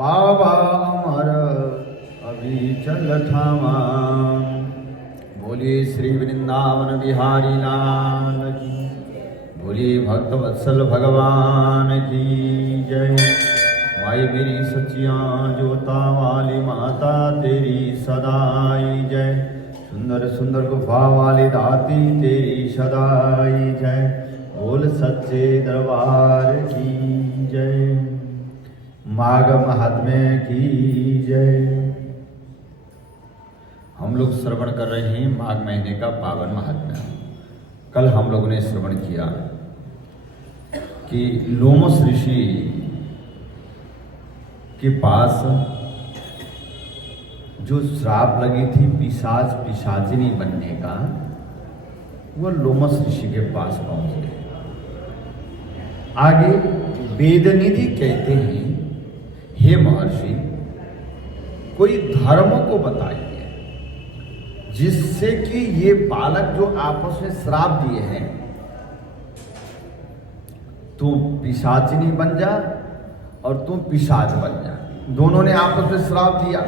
पावा अमर अविचल ठावा। बोलिए श्री वृंदावन बिहारी लाल की, बोलिए भक्त वत्सल भगवान की जय। माई मेरी सच्चियाँ जोता वाली माता तेरी सदाई जय। सुंदर सुंदर गुफा वाली दाती तेरी सदाई जय। बोल सच्चे दरबार की जय। माघ महात्म्य की जय। हम लोग श्रवण कर रहे हैं माघ महीने का पावन महात्म्य। कल हम लोगों ने श्रवण किया कि लोमस ऋषि के पास जो श्राप लगी थी पिशाच पिशाचिनी बनने का, वो लोमस ऋषि के पास पहुंच गए। आगे वेदनिधि कहते हैं, हे महर्षि, कोई धर्म को बताइए जिससे कि ये बालक जो आपस में श्राप दिए हैं, तू पिशाचिनी बन जा और तू पिशाच बन जा। दोनों ने आपस में श्राप दिया,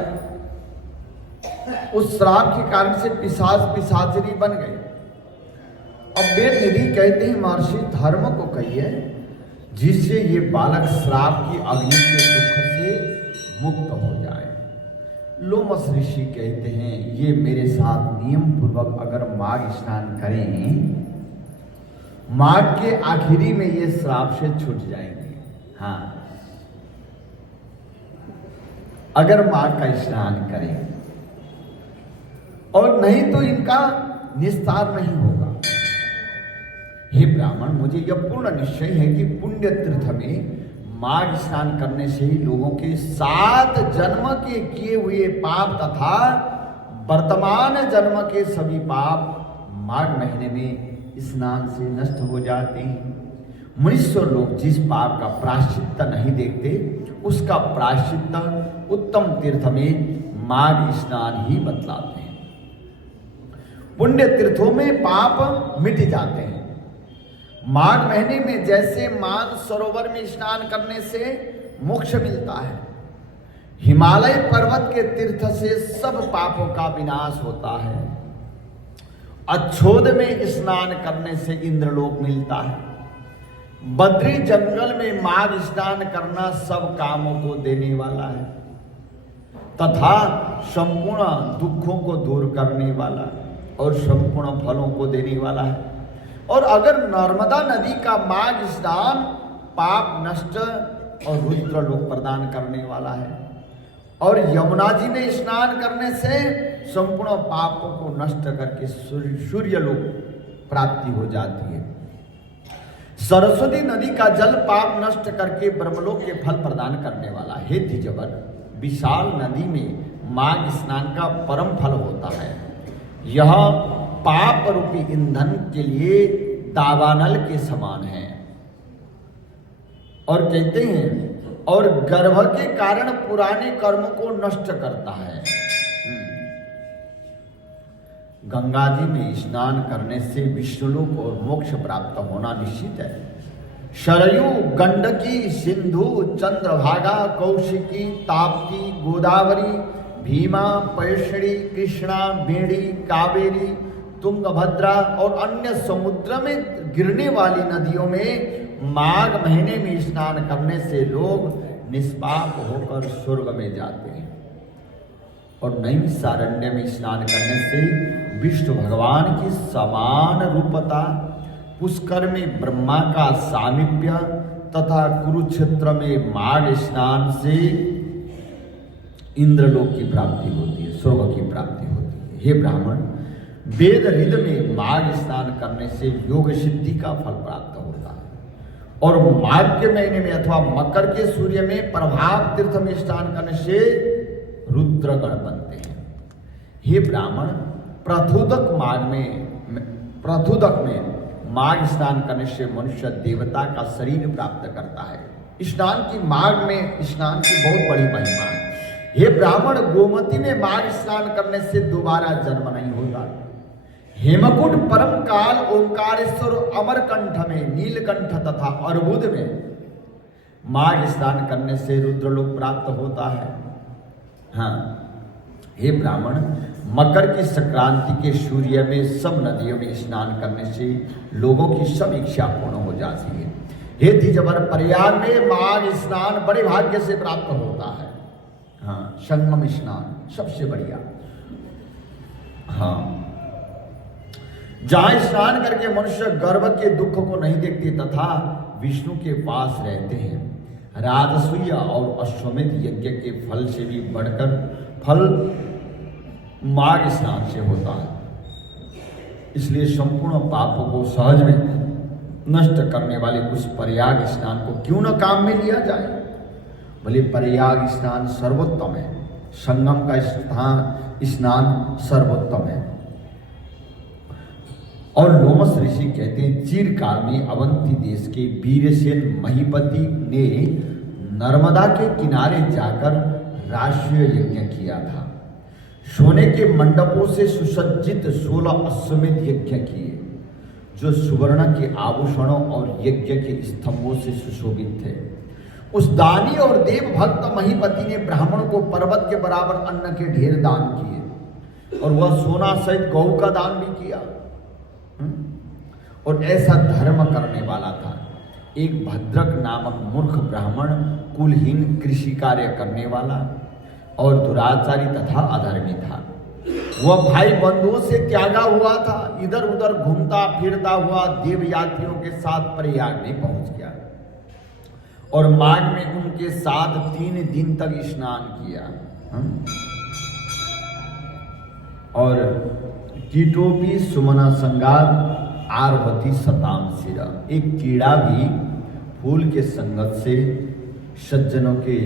उस श्राप के कारण से पिशाच पिशाचिनी बन गए। अब वेदनिधि कहते हैं, महर्षि धर्म को कहिए जिससे ये बालक श्राप की अग्नि के दुख से मुक्त हो जाए। लोमस ऋषि कहते हैं, ये मेरे साथ नियम पूर्वक अगर माघ स्नान करें, माघ के आखिरी में ये श्राप से छूट जाएंगे। हाँ, अगर माघ का स्नान करें, और नहीं तो इनका निस्तार नहीं होगा। हे ब्राह्मण, मुझे यह पूर्ण निश्चय है कि पुण्य तीर्थ में माघ स्नान करने से ही लोगों के 7 जन्म के किए हुए पाप तथा वर्तमान जन्म के सभी पाप माघ महीने में स्नान से नष्ट हो जाते हैं। मनुष्य लोग जिस पाप का प्रायश्चित्त नहीं देखते, उसका प्रायश्चित्त उत्तम तीर्थ में माघ स्नान ही बतलाते हैं। पुण्य तीर्थों में पाप मिट जाते हैं। माघ महीने में जैसे माघ सरोवर में स्नान करने से मोक्ष मिलता है, हिमालय पर्वत के तीर्थ से सब पापों का विनाश होता है, अच्छोद में स्नान करने से इंद्रलोक मिलता है, बद्री जंगल में माघ स्नान करना सब कामों को देने वाला है तथा संपूर्ण दुखों को दूर करने वाला और संपूर्ण फलों को देने वाला है। और अगर नर्मदा नदी का माघ स्नान पाप नष्ट और रुद्र लोक प्रदान करने वाला है, और यमुना जी में स्नान करने से संपूर्ण पापों को नष्ट करके सूर्य लोक प्राप्ति हो जाती है। सरस्वती नदी का जल पाप नष्ट करके ब्रह्मलोक के फल प्रदान करने वाला है। द्विजवर विशाल नदी में माघ स्नान का परम फल होता है। यह पाप रूपी ईंधन के लिए दावानल के समान है। और कहते हैं, और गर्भ के कारण पुराने कर्म को नष्ट करता है। गंगा जी में स्नान करने से विष्णुलोक और मोक्ष प्राप्त होना निश्चित है। सरयू, गंडकी, सिंधु, चंद्रभागा, कौशिकी, ताप्ती, गोदावरी, भीमा, पयश्णी, कृष्णा, बेड़ी, कावेरी, तुंगभद्रा और अन्य समुद्र में गिरने वाली नदियों में माघ महीने में स्नान करने से लोग निष्पाप होकर स्वर्ग में जाते हैं। और नैमिषारण्य में स्नान करने से विष्णु भगवान की समान रूपता, पुष्कर में ब्रह्मा का सामीप्य तथा कुरुक्षेत्र में माघ स्नान से इंद्रलोक की प्राप्ति होती है, स्वर्ग की प्राप्ति होती है। हे ब्राह्मण, वेद हृदय में माघ स्नान करने से योग सिद्धि का फल प्राप्त होता है। और माघ के महीने में अथवा मकर के सूर्य में प्रभाव तीर्थ में स्नान करने से रुद्रगण बनते हैं। हे ब्राह्मण, प्रथुदक में माघ स्नान करने से मनुष्य देवता का शरीर प्राप्त करता है। स्नान की माघ में स्नान की बहुत बड़ी महिमा है। हे ब्राह्मण, गोमती में माघ स्नान करने से दोबारा जन्म नहीं होता। हेमकुट परम काल ओंकारेश्वर अमरकंठ में, नीलकंठ तथा अर्बुद में माघ स्नान करने से रुद्रलोक प्राप्त होता है। हाँ, हे ब्राह्मण, मकर की संक्रांति के सूर्य में सब नदियों में स्नान करने से लोगों की सब इच्छा पूर्ण हो जाती है। हे द्विजवर, प्रयाग में माघ स्नान बड़े भाग्य से प्राप्त होता है। हाँ, संगम स्नान सबसे बढ़िया। हाँ, जहां स्नान करके मनुष्य गर्भ के दुख को नहीं देखते तथा विष्णु के पास रहते हैं। राजसूय और अश्वमेध यज्ञ के फल से भी बढ़कर फल माघ स्नान से होता है। इसलिए संपूर्ण पापों को सहज में नष्ट करने वाले उस प्रयाग स्नान को क्यों न काम में लिया जाए। भले प्रयाग स्नान सर्वोत्तम है, संगम का स्नान सर्वोत्तम है। और लोमस ऋषि कहते हैं, चिरकाल में अवंती देश के वीरसेन महीपति ने नर्मदा के किनारे जाकर राष्ट्रीय यज्ञ किया था। सोने के मंडपों से सुसज्जित 16 अश्वमेध यज्ञ किए, जो सुवर्ण के आभूषणों और यज्ञ के स्तंभों से सुशोभित थे। उस दानी और देव भक्त महीपति ने ब्राह्मण को पर्वत के बराबर अन्न के ढेर दान किए, और वह सोना सहित गौ का दान भी किया। और ऐसा धर्म करने वाला था। एक भद्रक नामक मूर्ख ब्राह्मण, कुलहीन, कृषि कार्य करने वाला और दुराचारी तथा अधर्मी था। वह भाई बंधुओं से त्यागा हुआ था। इधर उधर घूमता फिरता हुआ देव यात्रियों के साथ प्रयाग में पहुंच गया और माघ में उनके साथ 3 दिन तक स्नान किया। और कीटोपी सुमना संगात आरवती सताम सिरा, एक कीड़ा भी फूल के संगत से सज्जनों के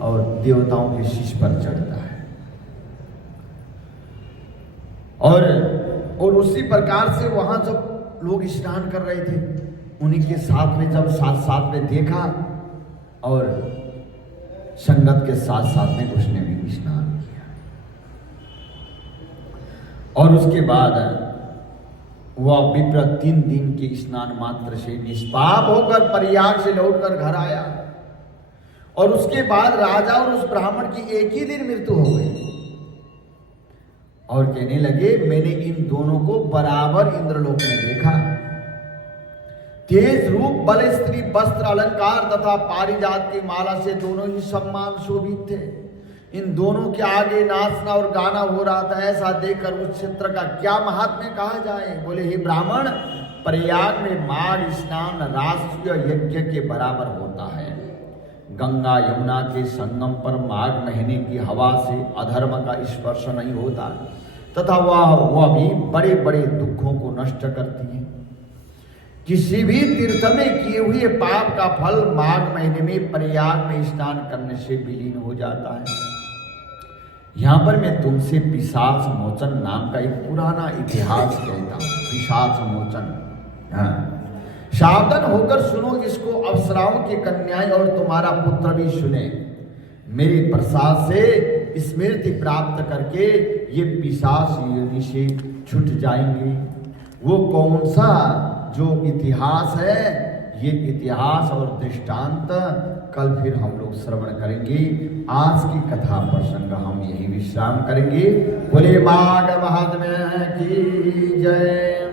और देवताओं के शीश पर चढ़ता है। और उसी प्रकार से वहां जब लोग स्नान कर रहे थे, उन्हीं के साथ में जब साथ में देखा और संगत के साथ में उसने भी स्नान किया। और उसके बाद वह विप्र 3 दिन के स्नान मात्र से निष्पाप होकर प्रयाग से लौटकर घर आया। और उसके बाद राजा और उस ब्राह्मण की एक ही दिन मृत्यु हो गई। और कहने लगे, मैंने इन दोनों को बराबर इंद्रलोक में देखा। तेज रूप, बल, स्त्री, वस्त्र, अलंकार तथा पारिजात की माला से दोनों ही सम्मान शोभित थे। इन दोनों के आगे नाचना और गाना हो रहा था। ऐसा देखकर उस क्षेत्र का क्या महात्म्य कहा जाए। बोले, हे ब्राह्मण, प्रयाग में माघ स्नान राष्ट्रीय यज्ञ के बराबर होता है। गंगा यमुना के संगम पर माघ महीने की हवा से अधर्म का स्पर्श नहीं होता तथा वह भी बड़े बड़े दुखों को नष्ट करती है। किसी भी तीर्थ में किए हुए पाप का फल माघ महीने में प्रयाग में स्नान करने से विलीन हो जाता है। यहां पर मैं तुमसे पिशाच मोचन नाम का एक पुराना इतिहास कहता हूं। पिशाच मोचन, हाँ, सावधान होकर सुनो इसको। अप्सराओं की कन्याएं और तुम्हारा पुत्र भी सुने। मेरे प्रसाद से स्मृति प्राप्त करके ये पिशाच योनि से छूट जाएंगे। वो कौन सा जो इतिहास है, ये इतिहास और दृष्टांत कल फिर हम लोग श्रवण करेंगे। आज की कथा प्रसंग हम यही विश्राम करेंगे। बोले माघ महात्म्य की जय।